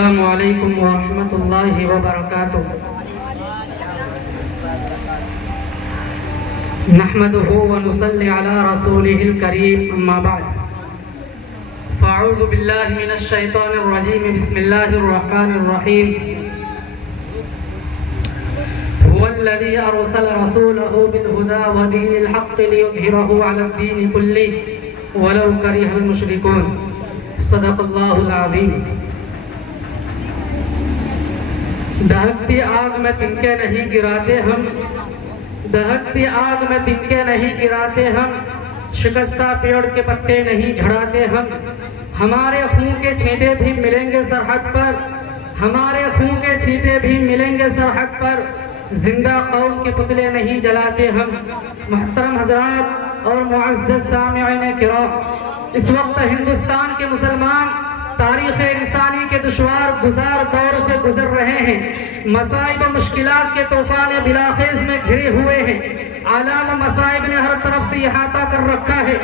السلام علیکم ورحمۃ اللہ وبرکاتہ۔ نحمده ونصلي على رسوله الكريم اما بعد فاعوذ باللہ من الشیطان الرجیم بسم اللہ الرحمن الرحیم هو الذي ارسل رسوله بالهدى ودين الحق ليظهره على الدين كله ولو كره المشركون صدق اللہ العظیم۔ دہکتی آگ میں تنکے نہیں گراتے ہم، دہکتی آگ میں تنکے نہیں گراتے ہم، شکستہ پیڑ کے پتے نہیں جھڑاتے ہم۔ ہمارے خون کے چھینٹے بھی ملیں گے سرحد پر، ہمارے خون کے چھینٹے بھی ملیں گے سرحد پر، زندہ قوم کے پتلے نہیں جلاتے ہم۔ محترم حضرات اور معزز سامعین کرام، اس وقت ہندوستان کے مسلمان تاریخ انسانی کے دشوار گزار دور سے گزر رہے ہیں۔ مصائب و مشکلات کے طوفان بلاخیز میں گھرے ہوئے ہیں۔ عالم مصائب نے ہر طرف سے احاطہ کر رکھا ہے۔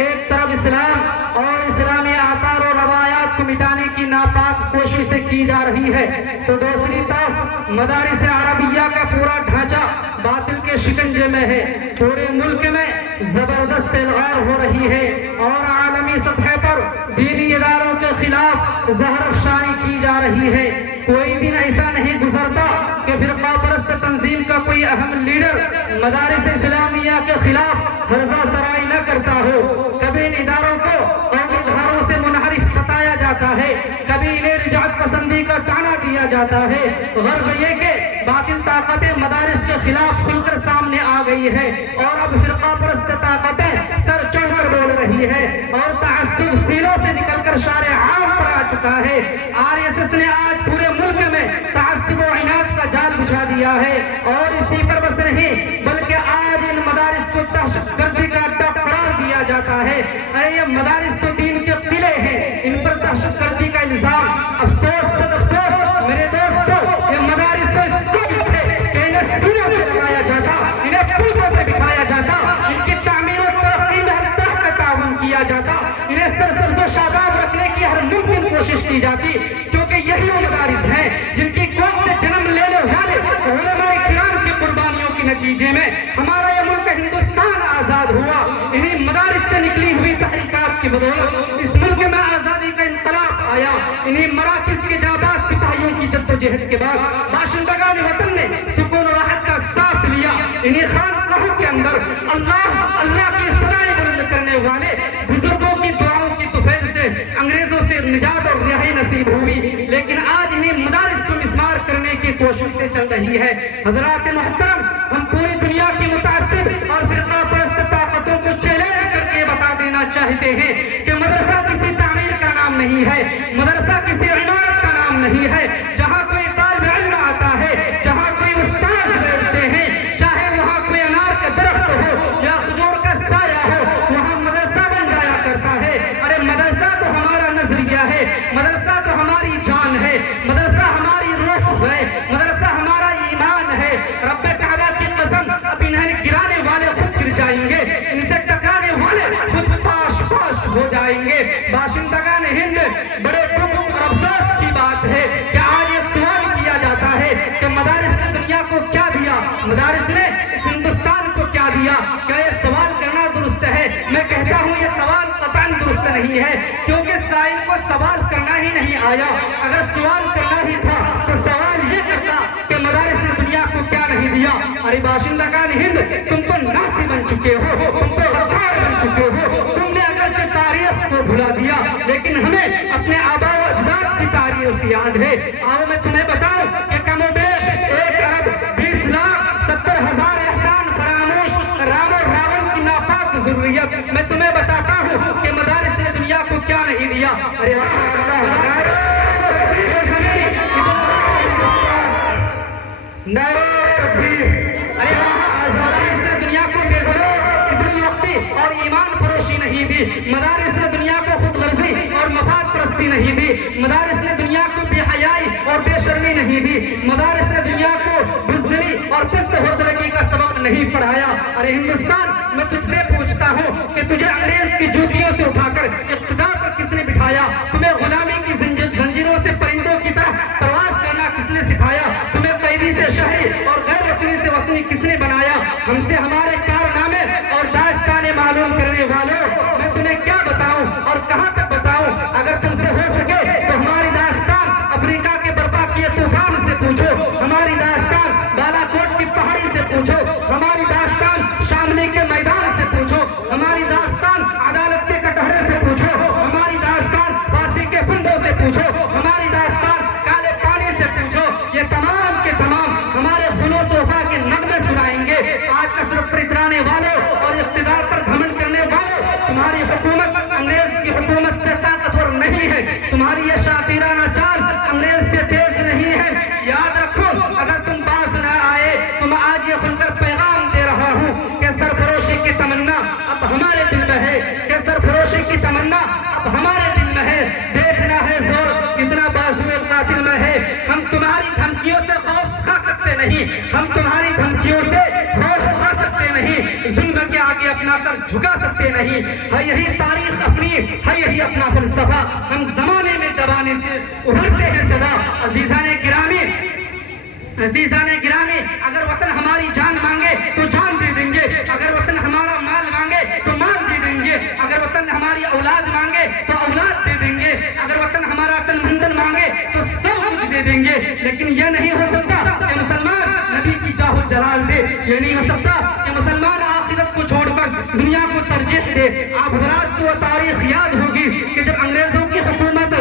ایک طرف اسلام اور اسلامی آثار و روایات کو مٹانے کی ناپاک کوششیں کی جا رہی ہے، تو دوسری طرف مدارس عربیہ کا پورا ڈھانچہ باطل کے شکنجے میں ہے۔ پورے ملک میں زبردست الغار ہو رہی ہے اور عالمی سطح پر دینی اداروں کے خلاف زہر افشانی کی جا رہی ہے۔ کوئی دن ایسا نہیں گزرتا کہ فرقہ پرست تنظیم کا کوئی اہم لیڈر مدارس اسلامیہ کے خلاف ہرزہ سرائی نہ کرتا ہو۔ کبھی ان اداروں کو قومی دھاروں سے منحرف بتایا جاتا ہے، کبھی انہیں رجعت پسندی کا طعنہ دیا جاتا ہے۔ غرض یہ کہ باطل طاقتیں مدارس کے خلاف کھل کر سامنے آ گئی ہے اور اب فرقہ پرست طاقتیں سر چڑھ کر بول رہی ہے اور تعصب سینوں سے نکل کر شارع عام پر آ چکا ہے۔ RSS نے آج پورے ملک میں تعصب و عناد کا جال بچھا دیا ہے اور اسی پر بس نہیں بلکہ آج ان مدارس کو دہشت گردی کا اڈہ قرار دیا جاتا ہے۔ ارے یہ مدارس تو دین کے قلعے ہیں، ان پر دہشت گردی کا الزام۔ افسوس خود افسوس میرے دوستو، یہ مدارس تو اس قابل تھے کہ انہیں سینوں سے لگایا جاتا، انہیں پلکوں پہ بٹھایا جاتا، ان کی تعمیر و ترقی میں ہر طرح کا تعاون کیا جاتا، انہیں سرسبز و شاداب رکھنے کی ہر ممکن کوشش کی جاتی، کیونکہ یہی وہ مدارس ہیں جن کی گود سے جنم لینے والے علماء کرام کی قربانیوں کے نتیجے میں ہمارا یہ ملک ہندوستان آزاد ہوا۔ انہیں مدارس سے نکلی ہوئی تحریکات کی بدولت اس ملک میں آزادی کا انقلاب آیا۔ انہیں مراکز کے جاباز سپاہیوں کی جدوجہد کے بعد باشندگان وطن نے سکون و راحت کا سانس لیا۔ انہیں خانقاہوں کے اندر اللہ کی صدائیں بلند کرنے والے بزرگوں کی دعاؤں کی طفیل سے انگریزوں سے نجات اور رہائی نصیب ہوئی، لیکن آج انہیں مدارس کو مسمار کرنے کی کوشش سے چل رہی ہے۔ حضرات محترم، ہم پوری دنیا کی متعصب اور فرقہ پرست طاقتوں کو چیلنج کر کے بتا دینا چاہتے ہیں کہ مدرسہ کسی تعمیر کا نام نہیں ہے، مدرسہ کسی عمارت کا نام نہیں ہے۔ جہاں کوئی طالب علم آتا ہے، جہاں کوئی استاد بیٹھتے ہیں، چاہے وہاں کوئی انار کا درخت ہو یا کھجور کا سایہ ہو، وہاں مدرسہ بن جایا کرتا ہے۔ ارے مدرسہ تو ہمارا نظریہ ہے، مدرسہ تو ہماری جان ہے، مدرسہ ہماری روح ہے، مدرسہ ہمارا ایمان ہے۔ رب کعبہ کی قسم، اب انہیں گرانے والے خود گر جائیں گے، ان سے ٹکرانے والے خود پاش پاش ہو جائیں گے۔ باشندگان ہند، بڑے دکھ اور افسوس کی بات ہے کہ آج یہ سوال کیا جاتا ہے کہ مدارس نے دنیا کو کیا دیا، مدارس نے اس ہندوستان کو کیا دیا۔ کیا یہ سوال کرنا درست ہے؟ میں کہتا ہوں یہ سوال قطعاً درست نہیں ہے، کیونکہ سائل کو سوال کرنا ہی نہیں آیا۔ اگر سوال کرنا ہی تھا تو سوال یہ کرتا کہ مدارس نے دنیا کو کیا نہیں دیا۔ ارے باشندگان ہند، تم تو ناسی بن چکے ہو، تم تو غدار بن چکے ہو۔ تم نے اگرچہ تاریخ کو بھلا دیا، لیکن ہمیں اپنے آباء و اجداد کی تاریخ یاد ہے۔ آؤ میں تمہیں بتاؤں کہ کم و بیش 1 ارب 20 لاکھ 70 ہزار احسان فراموش رام و راون کی ناپاک ضروریت میں تمہیں بتاتا ہوں کہ مدارس نے دنیا کو کیا نہیں دیا۔ ارے مدارس نے دنیا کو بے ضرور ابن الوقتی اور ایمان فروشی نہیں دی، مدارس نے دنیا کو خود غرضی اور مفاد پرستی نہیں دی، مدارس نے دنیا کو بے حیائی اور بے شرمی نہیں دی، مدارس نے دنیا کو بزدلی اور پست حوصلگی کا سبق نہیں پڑھایا۔ ارے ہندوستان، میں تجھ سے پوچھتا ہوں کہ تجھے انگریز کی جوتیوں سے اٹھا کر اقتدار پر کس نے بٹھایا؟ تمہیں غلامی کی زنجیروں سے پرندوں کی طرح ہم سے ہمارے کارنامے اور داستانیں معلوم کرنے والوں، میں تمہیں کیا بتاؤں اور کہاں تک بتاؤں؟ اگر تم سے ہو سکے تو ہماری داستان افریقہ کے برپا کیے طوفان سے پوچھو، ہماری داستان بالا کوٹ کی پہاڑی سے پوچھو، ہماری داستان شاملی کے میدان سے پوچھو، ہماری داستان عدالت کے کٹہرے سے پوچھو، ہماری داستان فارسی کے فندوں سے پوچھو، ہماری داستان کالے پانی سے پوچھو، یہ تمام کے تمام ہمارے فنون وفا کے نغمے سنائیں گے۔ آج کثرت پر اترانے والوں اور اقتدار پر گھمنڈ کرنے والوں، تمہاری حکومت انگریز کی حکومت سے طاقتور نہیں ہے، تمہاری یہ شاطرانہ چال انگریز سے تیز نہیں ہے۔ یاد رکھو، اگر تم باز نہ آئے تو میں آج یہ کھل کر پیغام دے رہا ہوں کہ سرفروشی کی تمنا اب ہمارے دل میں ہے، کہ سرفروشی کی تمنا اب ہمارے دل میں ہے۔ دیکھنا ہے زور کتنا بازوئے قاتل میں ہے۔ ہم تمہاری دھمکیوں سے خوف کھا سکتے نہیں، ہم تمہاری دھمکیوں سے خوف کھا سکتے نہیں، ظلم کے آگے اپنا سر جھکا سکتے نہیں۔ ہے یہی تاریخ اپنی، ہے یہی اپنا فلسفہ، ہم زمانے میں دبانے سے ابھرتے ہیں سدا۔ عزیزان گرامی، اگر وطن ہماری جان مانگے تو جان دے دیں گے، اگر وطن ہمارا مال مانگے تو مال دے دیں گے، اگر وطن ہماری اولاد مانگے تو اولاد دے دیں گے، اگر وطن ہمارا تن مندن مانگے تو سب کچھ دے دیں گے۔ لیکن یہ نہیں ہو سکتا کہ مسلمان نبی کی جاہ و جلال دے، یہ نہیں ہو سکتا کہ مسلمان آخرت کو چھوڑ کر دنیا کو ترجیح دے۔ آپ حضرات کو تاریخ یاد ہوگی کہ جب انگریزوں کی حکومت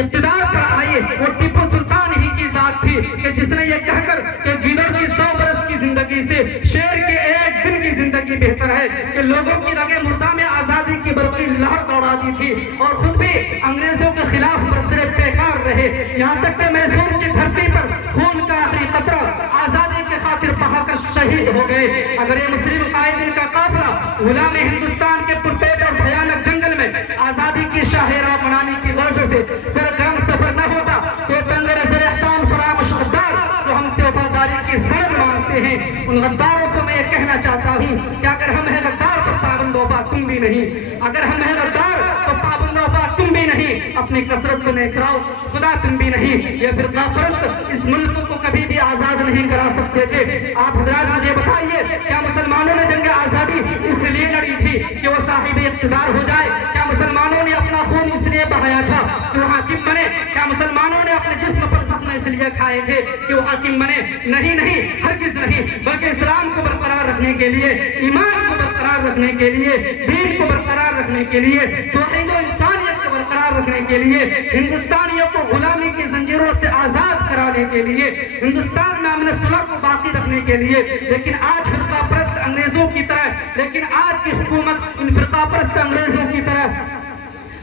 اقتدار پر آئی، وہ ٹیپو سلطان ہی کی ذات تھی کہ جس نے یہ کہہ کر کہ گیدڑ کی 100 برس کی زندگی سے شیر کے ایک دن کی زندگی بہتر ہے، کہ لوگوں کی رگے مردہ میں آزادی کی برقی لہر دوڑا دی تھی، اور خود بھی انگریزوں کے خلاف برسرے پیکار رہے، یہاں تک کہ میسور کی دھرتی پر خون کا آخری قطرہ آزادی کے خاطر بہا کر شہید ہو گئے۔ اگر یہ مسلم قائدین کا قافلہ غلام ہندوستان کے پرپیچ اور بھیانک جنگل میں آزادی کی شاہراہ بنانے کی غرض سے سرگرم سفر نہ ہوتا تو تنگ نظر احسان فراموش غدار جو ہم سے وفاداری کی سند مانگتے ہیں، ان غداروں کو میں یہ کہنا چاہتا ہوں کہ اگر ہم ہیں غدار تو پابند وفا تم بھی نہیں، اگر ہم ہیں غدار تو پابند وفا تم بھی نہیں، اپنی کثرت میں کراؤ خدا تم بھی نہیں۔ یہ فرقہ پرست اس ملک کو کبھی بھی آزاد نہیں کرا سکتے تھے۔ آپ حضرات مجھے بتائیے، کیا مسلمانوں نے جنگ آزادی اس لیے لڑی تھی کہ وہ صاحب اقتدار ہو جائے؟ کیا مسلمانوں نے اپنا خون اس لیے بہایا تھا کہ وہ حاکم بنے؟ کیا مسلمانوں نے اپنے جسم پر زخم اس لیے کھائے تھے کہ وہ حاکم بنے؟ نہیں نہیں، ہرگز نہیں، بلکہ اسلام کو برقرار رکھنے کے لیے، ایمان کو برقرار رکھنے کے لیے، دین کو برقرار رکھنے کے لیے، توحید و انسانیت کو برقرار رکھنے کے لیے، ہندوستانیوں کو غلامی کی زنجیروں سے آزاد کرانے کے لیے، ہندوستان میں امن صلح کو باقی رکھنے کے لیے۔ لیکن آج فرقہ پرست انگریزوں کی طرح، لیکن آج کی حکومت ان فرقہ پرست انگریزوں کی طرح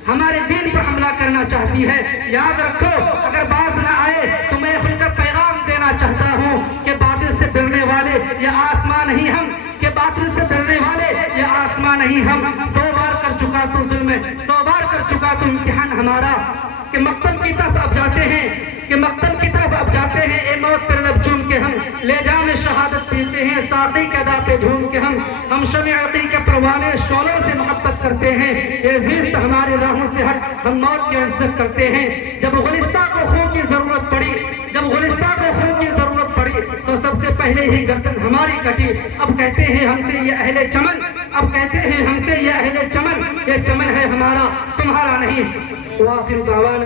ہمارے دین پر حملہ کرنا چاہتی ہے۔ یاد رکھو، اگر باز نہ آئے تو میں خود کا پیغام دینا چاہتا ہوں کہ باطل سے ڈرنے والے یہ آسمان نہیں ہم، کہ باطل سے ڈرنے والے یہ آسمان نہیں ہم۔ 100 بار کر چکا تو ظلم، 100 بار کر چکا تو امتحان ہمارا، کہ مقتل کی طرف اب جاتے ہیں، کہ مقتل کی طرف اب جاتے ہیں، اے موت تیرے لب چوم کے ہم لے جام شہادت پیتے ہیں، ساقی کے ادا پہ جھوم کے ہم شمع عقیق کے پروانے شعلوں سے محبت کرتے ہیں، یہ زیست ہماری راہوں سے ہٹ ہم موت کی عزت کرتے ہیں۔ جب گلستہ کو خون کی ضرورت پڑی، جب گلستہ کو خون کی ضرورت پڑی تو سب سے پہلے ہی گردن ہماری کٹی۔ اب کہتے ہیں ہم سے یہ اہل چمن، اب کہتے ہیں ہم سے یہ اہل چمن، یہ چمن ہے ہمارا تمہارا نہیں۔ وآخر دعوانا